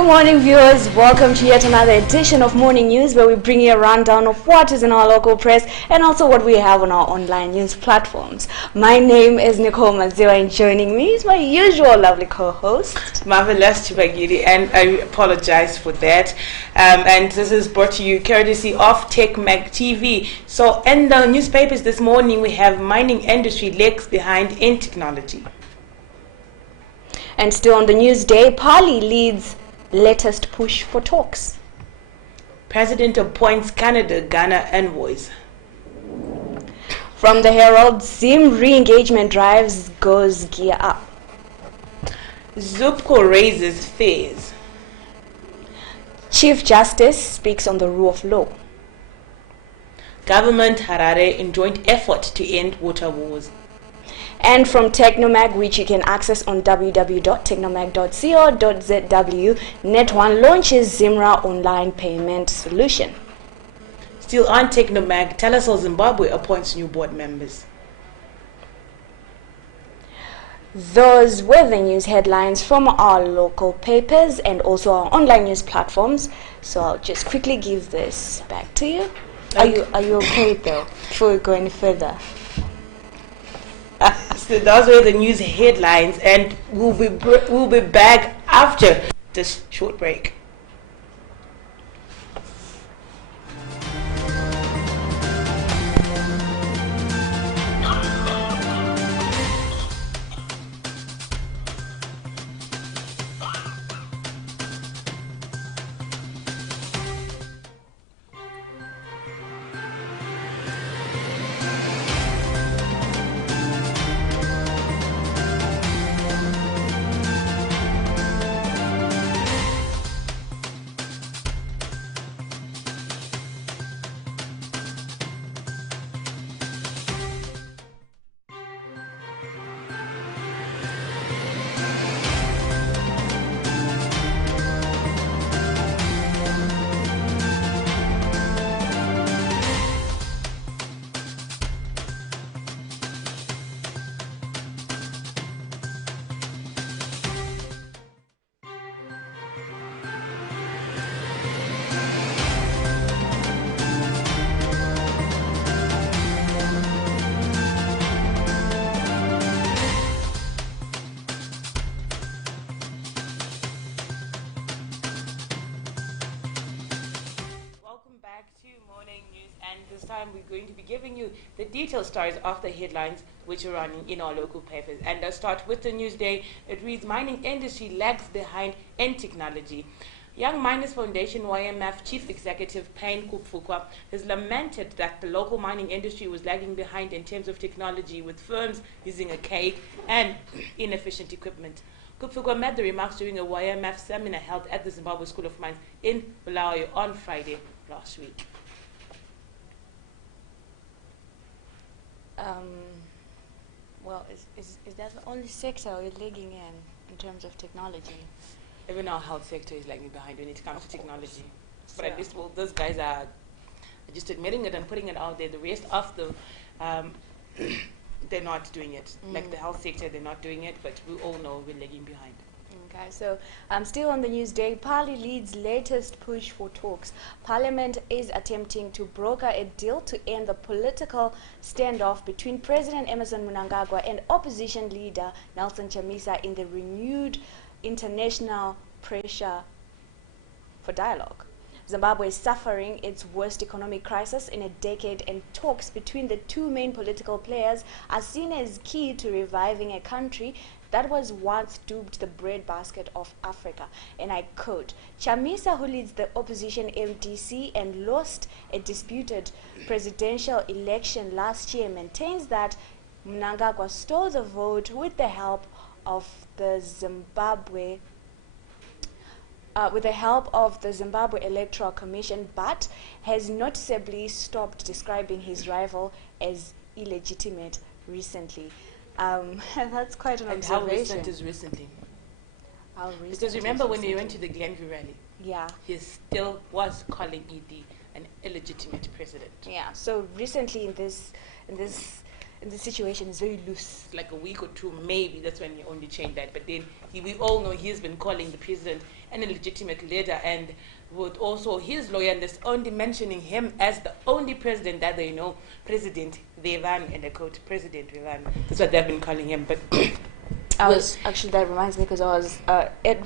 Good morning, viewers. Welcome to yet another edition of Morning News, where we bring you a rundown of what is in our local press and also what we have on our online news platforms. My name is Nicole Maziwa, and joining me is my usual lovely co-host, Marvelous Chibagiri, and I apologize for that. And this is brought to you courtesy of Tech Mag TV. So, in the newspapers this morning, we have mining industry lags behind in technology. And still on the news day, Pali leads latest push for talks. President appoints Canada Ghana envoys. From the Herald, Zim re-engagement drives goes gear up. Zupco raises fares. Chief Justice speaks on the rule of law. Government Harare in joint effort to end water wars. And from Technomag, which you can access on www.technomag.co.zw, Net1 launches Zimra online payment solution. Still on Technomag, Telecel Zimbabwe appoints new board members. Those were the news headlines from our local papers and also our online news platforms. So I'll just quickly give this back to you. Okay. Are you okay though, before we go any further? So those were the news headlines, and we'll be back after this short break. And this time we're going to be giving you the detailed stories of the headlines which are running in our local papers. And I'll start with the Newsday. It reads, mining industry lags behind in technology. Young Miners Foundation YMF Chief Executive Payne Kupfukwa has lamented that the local mining industry was lagging behind in terms of technology, with firms using archaic and inefficient equipment. Kupfukwa made the remarks during a YMF seminar held at the Zimbabwe School of Mines in Bulawayo on Friday last week. Well, is that the only sector we're lagging in terms of technology? Even our health sector is lagging behind when it comes to technology. But So at least, well, those guys are just admitting it and putting it out there. The rest of the, they're not doing it. Like the health sector, they're not doing it, but we all know we're lagging behind. Okay, so still on the news day, Pali leads latest push for talks. Parliament is attempting to broker a deal to end the political standoff between President Emmerson Mnangagwa and opposition leader Nelson Chamisa in the renewed international pressure for dialogue. Zimbabwe is suffering its worst economic crisis in a decade, and talks between the two main political players are seen as key to reviving a country that was once duped the breadbasket of Africa. And I quote, Chamisa, who leads the opposition MDC and lost a disputed presidential election last year, maintains that Mnangagwa stole the vote with the help of the Zimbabwe Electoral Commission, but has noticeably stopped describing his rival as illegitimate recently. That's quite an observation. And how recent is recently? Because remember when we went to the Glenview rally? Yeah. He still was calling ED an illegitimate president. Yeah. So recently in this situation is very loose. Like a week or two, maybe that's when he only changed that. But then we all know he's been calling the president an illegitimate leader, and with also his loyalists only mentioning him as the only president that they know, President Vevan, and I quote, President Vevan. That's what they've been calling him. But actually, that reminds me, because I was in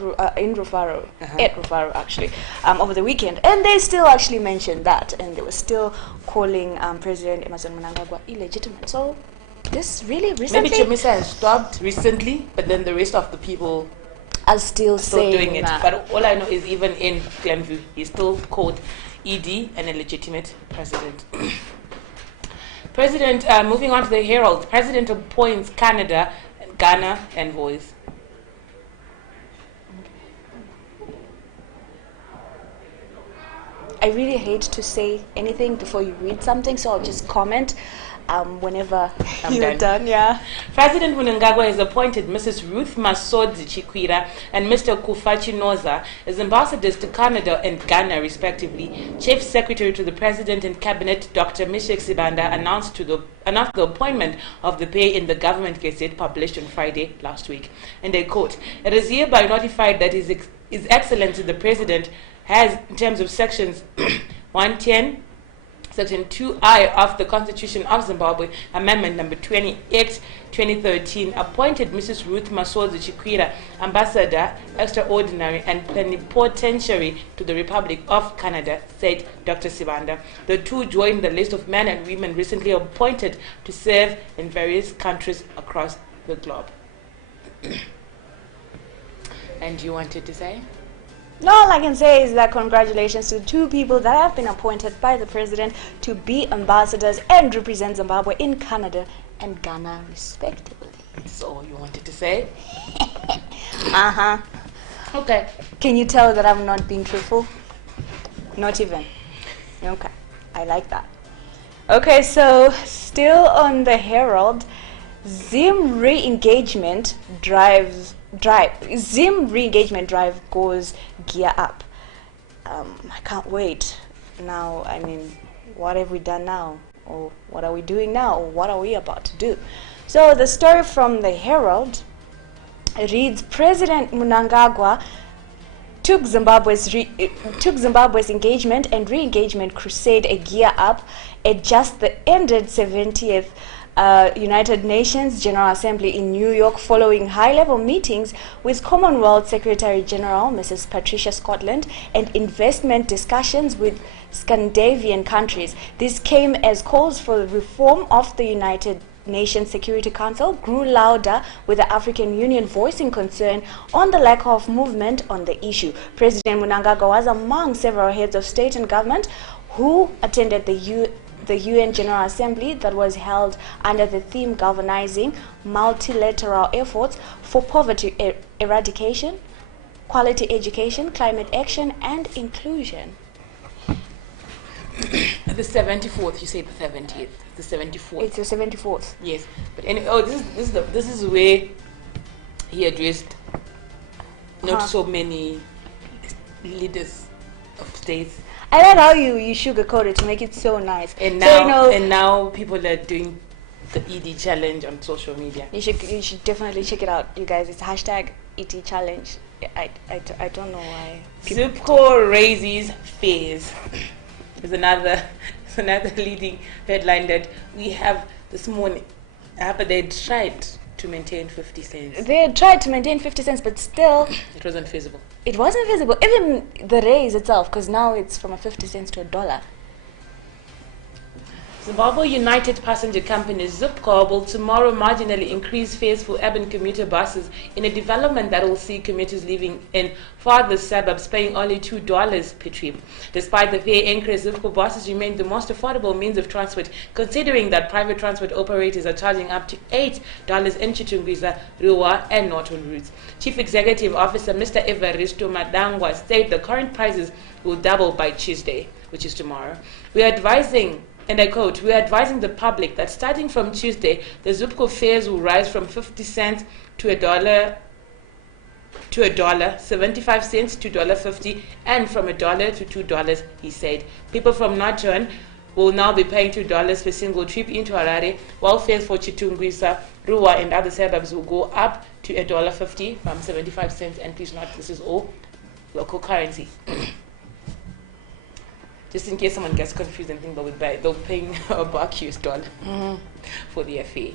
Rufaro, at Rufaro actually, over the weekend, and they still actually mentioned that, and they were still calling President Emmerson Mnangagwa illegitimate. So this really recently, maybe Chamisa has stopped recently, but then the rest of the people are still saying doing it. that. But all I know is even in Glenview, he's still called ED, an illegitimate president. Moving on to the Herald, President appoints Canada and Ghana envoys. I really hate to say anything before you read something, so I'll just comment whenever you're done. Yeah. President Mnangagwa has appointed Mrs. Ruth Masodzi Chikwira and Mr. Kufachi Noza as ambassadors to Canada and Ghana, respectively. Chief Secretary to the President and Cabinet, Dr. Mishek Sibanda, announced the appointment of the pair in the Government Gazette published on Friday last week. And I quote, "It is hereby notified that His Excellency the President has, in terms of sections 110, Section 2I of the Constitution of Zimbabwe, Amendment number 28, 2013, appointed Mrs. Ruth Masodzi Chikwira, Ambassador, Extraordinary and Plenipotentiary to the Republic of Canada," said Dr. Sibanda. The two joined the list of men and women recently appointed to serve in various countries across the globe. And you wanted to say? No, all I can say is that congratulations to two people that have been appointed by the president to be ambassadors and represent Zimbabwe in Canada and Ghana, respectively. That's all you wanted to say? Okay. Can you tell that I'm not being truthful? Not even. Okay. I like that. Okay, so still on the Herald, Zim re-engagement drive goes gear up. I can't wait. Now, I mean, what have we done now? Or what are we doing now? Or what are we about to do? So the story from the Herald reads, President Mnangagwa took Zimbabwe's engagement and re-engagement crusade a gear up at just the ended 70th United Nations General Assembly in New York, following high-level meetings with Commonwealth Secretary General Mrs. Patricia Scotland and investment discussions with Scandinavian countries. This came as calls for the reform of the United Nations Security Council grew louder, with the African Union voicing concern on the lack of movement on the issue. President Mnangagwa was among several heads of state and government who attended the UN General Assembly that was held under the theme galvanizing multilateral efforts for poverty eradication, quality education, climate action, and inclusion. The 74th, you say the 70th, the 74th. It's the 74th. Yes, but anyway, this is where he addressed not so many leaders of states. I like how you sugarcoat it to make it so nice. And now, so, and now people are doing the ED challenge on social media. You should definitely check it out, you guys. It's hashtag ED challenge. I don't know why. Zupco raises fares. There's another leading headline that we have this morning. But they tried to maintain 50 cents. They tried to maintain 50 cents, but still it wasn't feasible. It wasn't feasible. Even the raise itself, because now it's from a 50 cents to $1. Zimbabwe United Passenger Company Zupco will tomorrow marginally increase fares for urban commuter buses in a development that will see commuters living in farther suburbs paying only $2 per trip. Despite the fare increase, Zupco buses remain the most affordable means of transport, considering that private transport operators are charging up to $8 in Chitungwiza, Ruwa, and Norton routes. Chief Executive Officer Mr. Evaristo Madangwa said the current prices will double by Tuesday, which is tomorrow. We are advising, and I quote, "We are advising the public that starting from Tuesday, the Zupco fares will rise from 50 cents to $1, 75 cents to $1.50, and from $1 to $2, he said. People from Norton will now be paying $2 per single trip into Harare, while fares for Chitungwiza, Ruwa, and other suburbs will go up to $1.50 from 75 cents. And please note, this is all local currency. Just in case someone gets confused and think they're paying a buck US dollar for the FA.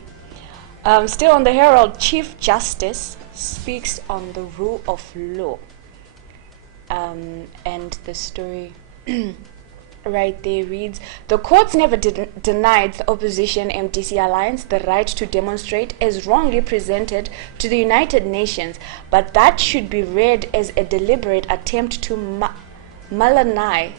Still on the Herald, Chief Justice speaks on the rule of law. And the story right there reads, the courts never denied the opposition MDC alliance the right to demonstrate as wrongly presented to the United Nations, but that should be read as a deliberate attempt to malign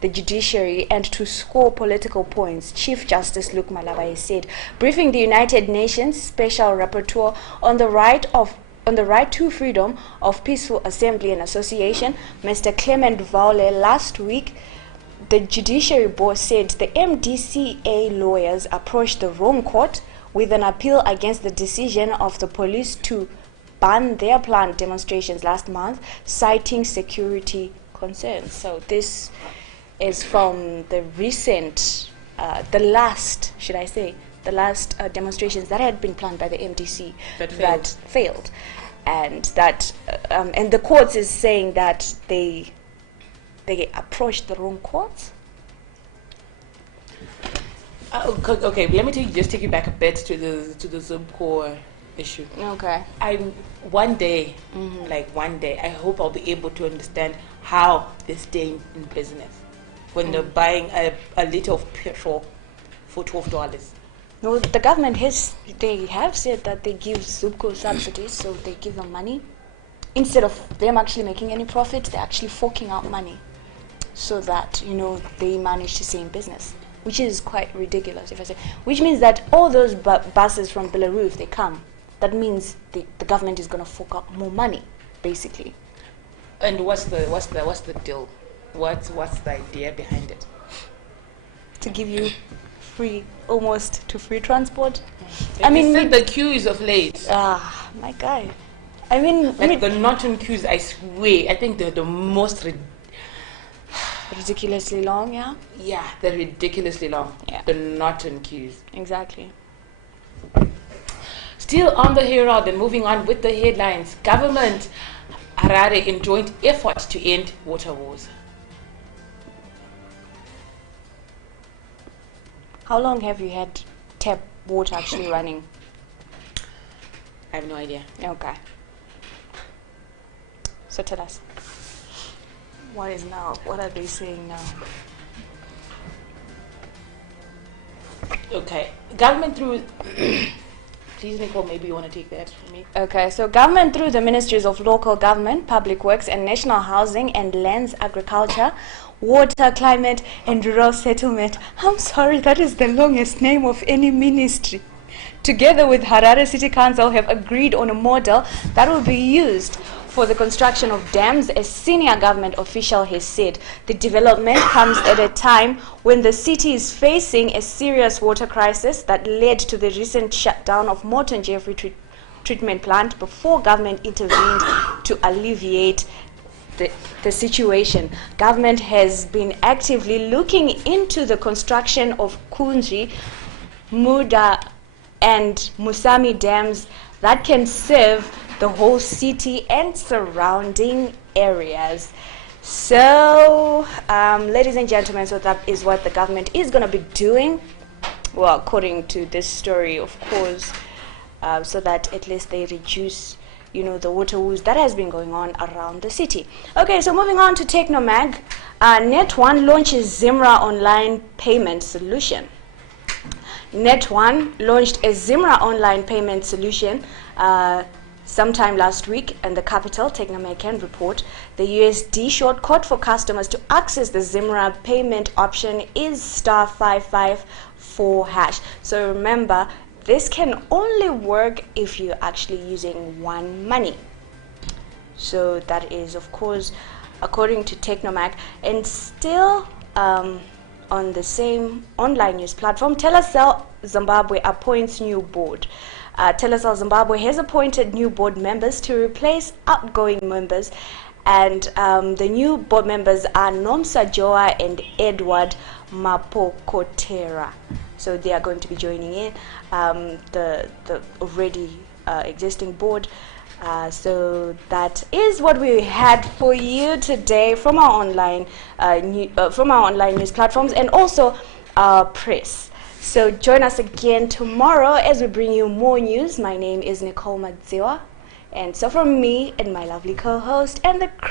the judiciary and to score political points, Chief Justice Luke Malabaye said, briefing the United Nations Special Rapporteur on the right to freedom of peaceful assembly and association, Mr. Clement Vaule. Last week, the Judiciary Board said the MDCA lawyers approached the wrong court with an appeal against the decision of the police to ban their planned demonstrations last month, citing security concerns. So this is from the recent, the last demonstrations that had been planned by the MDC that failed. And that, and the courts is saying that they approached the wrong courts. Okay, let me just take you back a bit to the Zupco issue. Okay. One day, I hope I'll be able to understand how they stay in business when they're buying a liter of petrol for $12. No, the government they have said that they give Zupco subsidies, so they give them money. Instead of them actually making any profit, they're actually forking out money so that, they manage to stay in business, which is quite ridiculous, if I say. Which means that all those buses from Belarus, they come. That means the government is going to fork out more money, basically. And what's the deal? What's the idea behind it? To give you almost free transport. You said the queues of late. My guy. The Norton queues, I swear, I think they're the most ridiculously long, yeah? Yeah, they're ridiculously long. Yeah. The Norton queues. Exactly. Still on the Herald and moving on with the headlines. Government Harare in joint effort to end water wars. How long have you had tap water actually running? I have no idea. Okay. So tell us. What are they saying now? Okay. Government through... Please, Nicole, maybe you want to take that from me. Okay, so government through the Ministries of Local Government, Public Works and National Housing and Lands, Agriculture, Water, Climate and Rural Settlement. I'm sorry, that is the longest name of any ministry. Together with Harare City Council have agreed on a model that will be used for the construction of dams. A senior government official has said the development comes at a time when the city is facing a serious water crisis that led to the recent shutdown of Morton Jeffrey treatment plant before government intervened to alleviate the situation. Government has been actively looking into the construction of Kunzi, Muda and Musami dams that can serve the whole city and surrounding areas. So, ladies and gentlemen, so that is what the government is going to be doing. Well, according to this story, of course, so that at least they reduce the water woes that has been going on around the city. Okay, so moving on to Technomag. Net1 launches Zimra online payment solution. Net1 launched a Zimra online payment solution sometime last week in the capital, Technomag can report. The USD shortcut for customers to access the Zimra payment option is *554#. So remember, this can only work if you're actually using one money. So that is, of course, according to Technomag. And still on the same online news platform, Telecel Zimbabwe appoints new board. Telecel Zimbabwe has appointed new board members to replace outgoing members. And the new board members are Nomsa Joa and Edward Mapokotera. So they are going to be joining in the already existing board. So that is what we had for you today from our online news platforms and also our press. So join us again tomorrow as we bring you more news. My name is Nicole Madziwa, and so from me and my lovely co-host and the crew.